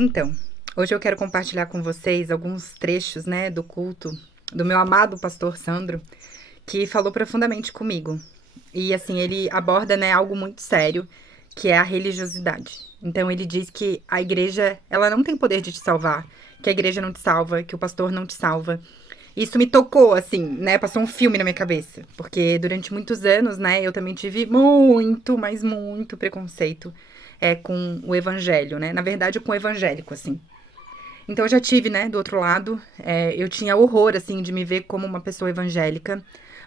Então, hoje eu quero compartilhar com vocês alguns trechos, né, do culto do meu amado pastor Sandro, que falou profundamente comigo. E assim, ele aborda, né, algo muito sério, que é a religiosidade. Então, ele diz que a igreja, ela não tem poder de te salvar, que a igreja não te salva, que o pastor não te salva. Isso me tocou, assim, né? Passou um filme na minha cabeça. Porque durante muitos anos, né, eu também tive muito, mas muito preconceito com o evangelho, né? Na verdade, com o evangélico, assim. Então eu já tive, né, do outro lado, eu tinha horror, assim, de me ver como uma pessoa evangélica,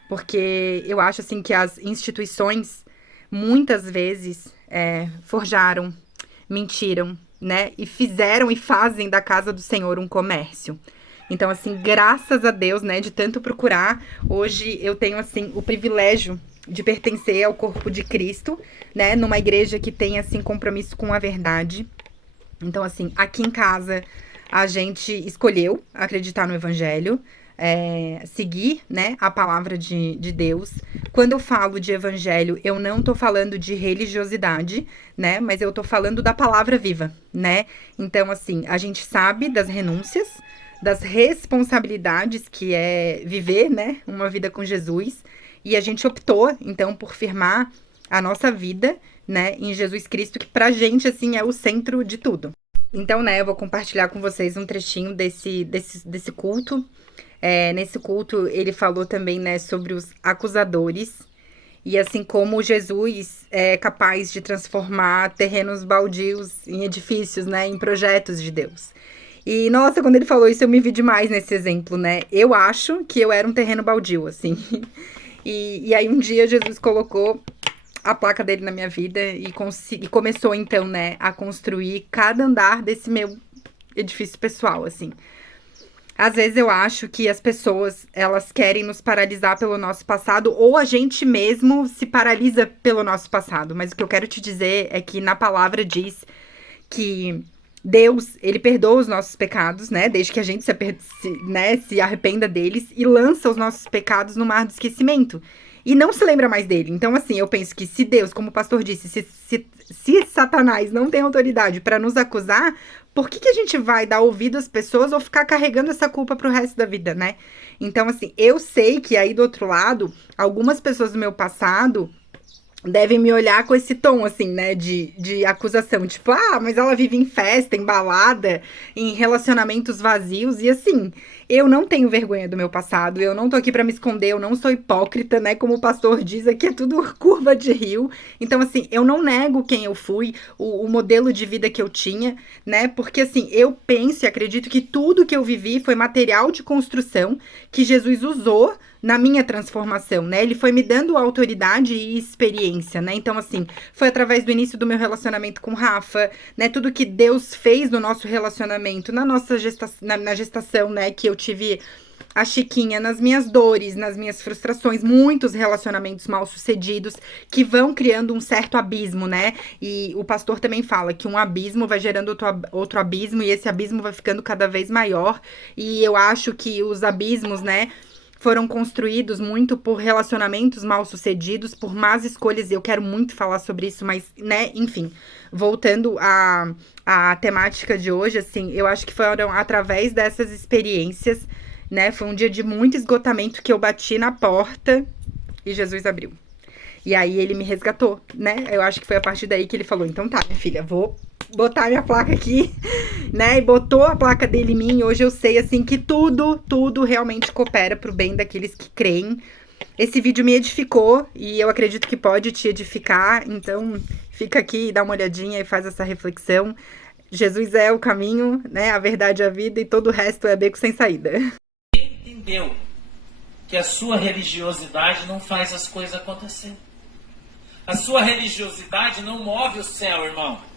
porque eu acho, assim, que as instituições, muitas vezes, forjaram, mentiram, né, e fizeram e fazem da casa do Senhor um comércio. Então, assim, graças a Deus, né, de tanto procurar, hoje eu tenho, assim, o privilégio de pertencer ao corpo de Cristo, né, numa igreja que tem, assim, compromisso com a verdade. Então, assim, aqui em casa a gente escolheu acreditar no Evangelho, seguir, né, a palavra de Deus. Quando eu falo de Evangelho, eu não tô falando de religiosidade, né, mas eu tô falando da palavra viva, né? Então, assim, a gente sabe das renúncias, das responsabilidades que é viver, né, uma vida com Jesus, e a gente optou, então, por firmar a nossa vida, né, em Jesus Cristo, que pra gente, assim, é o centro de tudo. Então, né, eu vou compartilhar com vocês um trechinho desse culto. Nesse culto, ele falou também, né, sobre os acusadores. E assim como Jesus é capaz de transformar terrenos baldios em edifícios, né, em projetos de Deus. E, nossa, quando ele falou isso, eu me vi demais nesse exemplo, né? Eu acho que eu era um terreno baldio, assim. E aí um dia Jesus colocou a placa dele na minha vida e começou, então, né, a construir cada andar desse meu edifício pessoal, assim. Às vezes eu acho que as pessoas, elas querem nos paralisar pelo nosso passado, ou a gente mesmo se paralisa pelo nosso passado. Mas o que eu quero te dizer é que na palavra diz que Deus, ele perdoa os nossos pecados, né? Desde que a gente se arrependa deles e lança os nossos pecados no mar do esquecimento. E não se lembra mais dele. Então, assim, eu penso que se Deus, como o pastor disse, se Satanás não tem autoridade para nos acusar, por que a gente vai dar ouvido às pessoas ou ficar carregando essa culpa pro resto da vida, né? Então, assim, eu sei que aí do outro lado, algumas pessoas do meu passado devem me olhar com esse tom, assim, né, de acusação. Tipo, ah, mas ela vive em festa, em balada, em relacionamentos vazios. E assim, eu não tenho vergonha do meu passado, eu não tô aqui pra me esconder, eu não sou hipócrita, né, como o pastor diz, aqui é tudo curva de rio. Então, assim, eu não nego quem eu fui, o modelo de vida que eu tinha, né, porque assim, eu penso e acredito que tudo que eu vivi foi material de construção que Jesus usou na minha transformação, né? Ele foi me dando autoridade e experiência, né? Então, assim, foi através do início do meu relacionamento com o Rafa, né? Tudo que Deus fez no nosso relacionamento, na nossa na gestação, né? Que eu tive a Chiquinha, nas minhas dores, nas minhas frustrações, muitos relacionamentos mal sucedidos que vão criando um certo abismo, né? E o pastor também fala que um abismo vai gerando outro abismo e esse abismo vai ficando cada vez maior. E eu acho que os abismos, né, foram construídos muito por relacionamentos mal sucedidos, por más escolhas, e eu quero muito falar sobre isso, mas, né, enfim, voltando à temática de hoje, assim, eu acho que foram através dessas experiências, né, foi um dia de muito esgotamento que eu bati na porta e Jesus abriu. E aí ele me resgatou, né, eu acho que foi a partir daí que ele falou, então tá, minha filha, vou botar minha placa aqui, né? E botou a placa dele em mim. E hoje eu sei, assim, que tudo realmente coopera pro bem daqueles que creem. Esse vídeo me edificou e eu acredito que pode te edificar. Então, fica aqui e dá uma olhadinha e faz essa reflexão. Jesus é o caminho, né? A verdade é a vida e todo o resto é beco sem saída. Entendeu que a sua religiosidade não faz as coisas acontecer. A sua religiosidade não move o céu, irmão.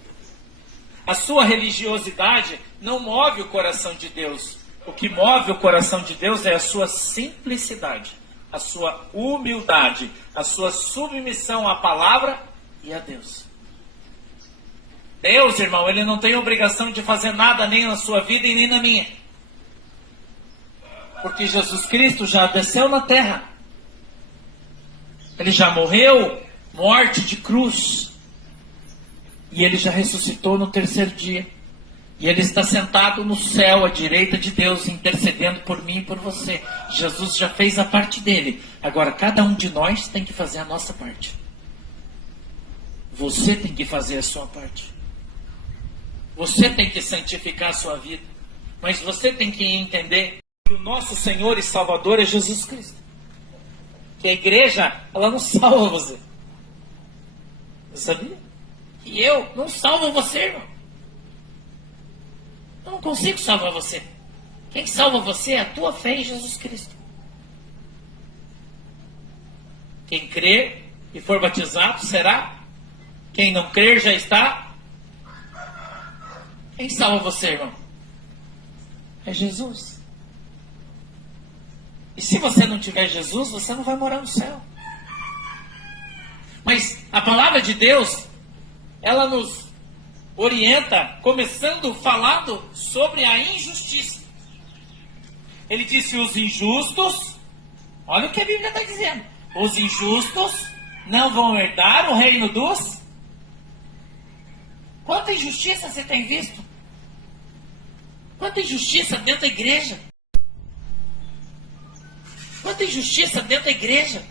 A sua religiosidade não move o coração de Deus. O que move o coração de Deus é a sua simplicidade, a sua humildade, a sua submissão à palavra e a Deus. Deus, irmão, ele não tem obrigação de fazer nada nem na sua vida e nem na minha. Porque Jesus Cristo já desceu na terra. Ele já morreu, morte de cruz. E ele já ressuscitou no terceiro dia. E Ele está sentado no céu, à direita de Deus, intercedendo por mim e por você. Jesus já fez a parte dele. Agora, cada um de nós tem que fazer a nossa parte. Você tem que fazer a sua parte. Você tem que santificar a sua vida. Mas você tem que entender que o nosso Senhor e Salvador é Jesus Cristo. Que a igreja, ela não salva você. Você sabia? E eu não salvo você, irmão. Eu não consigo salvar você. Quem salva você é a tua fé em Jesus Cristo. Quem crer e for batizado será. Quem não crer já está. Quem salva você, irmão? É Jesus. E se você não tiver Jesus, você não vai morar no céu. Mas a palavra de Deus, ela nos orienta, começando falando sobre a injustiça. Ele disse: os injustos, olha o que a Bíblia está dizendo, os injustos não vão herdar o reino dos... Quanta injustiça você tem visto? Quanta injustiça dentro da igreja? Quanta injustiça dentro da igreja?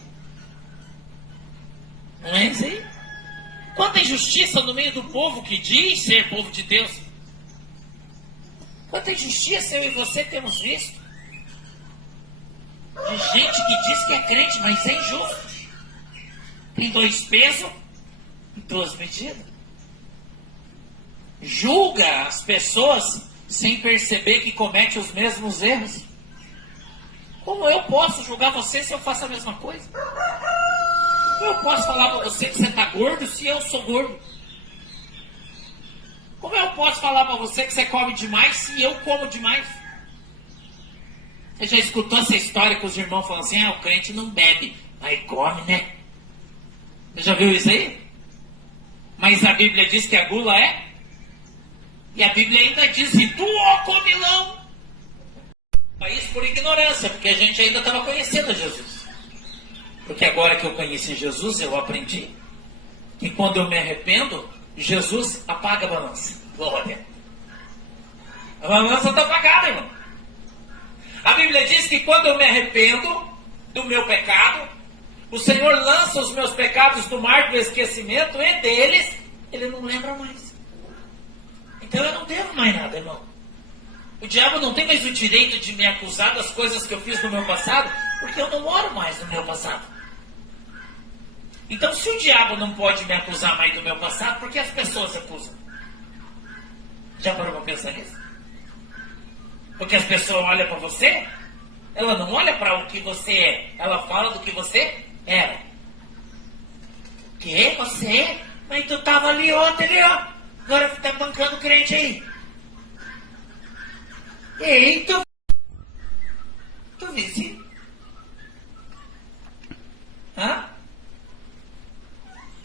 Não é isso aí? Quanta injustiça no meio do povo que diz ser povo de Deus. Quanta injustiça eu e você temos visto. De gente que diz que é crente, mas é injusto. Tem 2 pesos e 2 medidas. Julga as pessoas sem perceber que comete os mesmos erros. Como eu posso julgar você se eu faço a mesma coisa? Como eu posso falar para você que você está gordo se eu sou gordo? Como eu posso falar para você que você come demais se eu como demais? Você já escutou essa história que os irmãos falam assim: o crente não bebe, aí come, né? Você já viu isso aí? Mas a Bíblia diz que a gula é? E a Bíblia ainda diz: e tu, ó comilão! Isso por ignorância, porque a gente ainda estava conhecendo Jesus. Porque agora que eu conheci Jesus, eu aprendi que quando eu me arrependo, Jesus apaga a balança. Glória. A balança está apagada, irmão. A Bíblia diz que quando eu me arrependo do meu pecado, o Senhor lança os meus pecados do mar do esquecimento, e deles Ele não lembra mais. Então eu não devo mais nada, irmão. O diabo não tem mais o direito de me acusar das coisas que eu fiz no meu passado, porque eu não moro mais no meu passado. Então, se o diabo não pode me acusar mais do meu passado, por que as pessoas acusam? Já parou para pensar nisso? Porque as pessoas olham para você, ela não olha para o que você é, ela fala do que você era. Que você? Mas tu estava ali ontem, ali, ó. Agora tu está bancando crente aí. Ei, tu visse? Hã?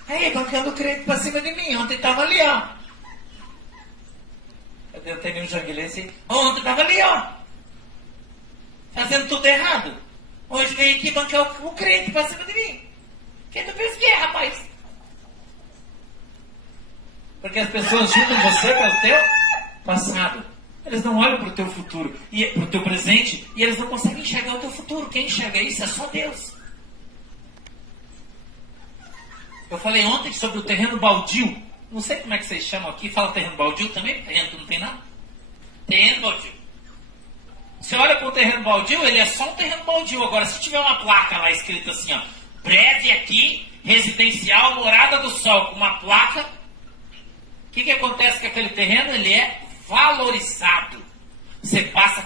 Aí, bancando crente pra cima de mim. Ontem tava ali, ó. Cadê o Tenil Janguilense? Ontem tava ali, ó. Fazendo tudo errado. Hoje vem aqui bancar o crente pra cima de mim. Quem tu pensa que é, rapaz? Porque as pessoas julgam você pelo teu passado. Eles não olham para o teu futuro, para o teu presente, e eles não conseguem enxergar o teu futuro. Quem enxerga isso é só Deus. Eu falei ontem sobre o terreno baldio. Não sei como é que vocês chamam aqui. Fala terreno baldio também? Terreno que não tem nada? Terreno baldio. Você olha para o terreno baldio, ele é só um terreno baldio. Agora, se tiver uma placa lá escrita assim, ó, breve aqui, residencial, Morada do Sol, com uma placa, o que acontece com aquele terreno? Ele é valorizado. Você passa